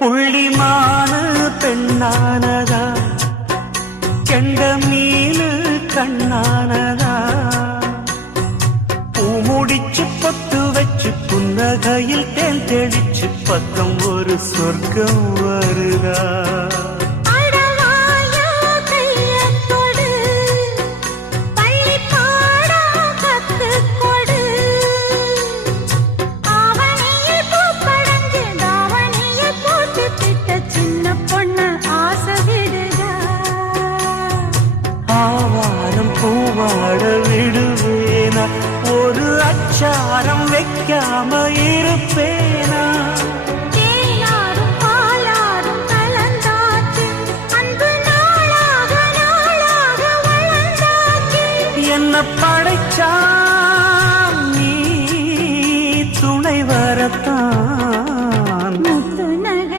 புள்ளிமானு பெண்ணானதா, கெண்ட மீனு கண்ணானதா, பூ முடிச்சு பொட்டு வச்சு புன்னகையில் தேன் தெளிச்சு பக்கம் ஒரு சொர்க்கம் வருதா.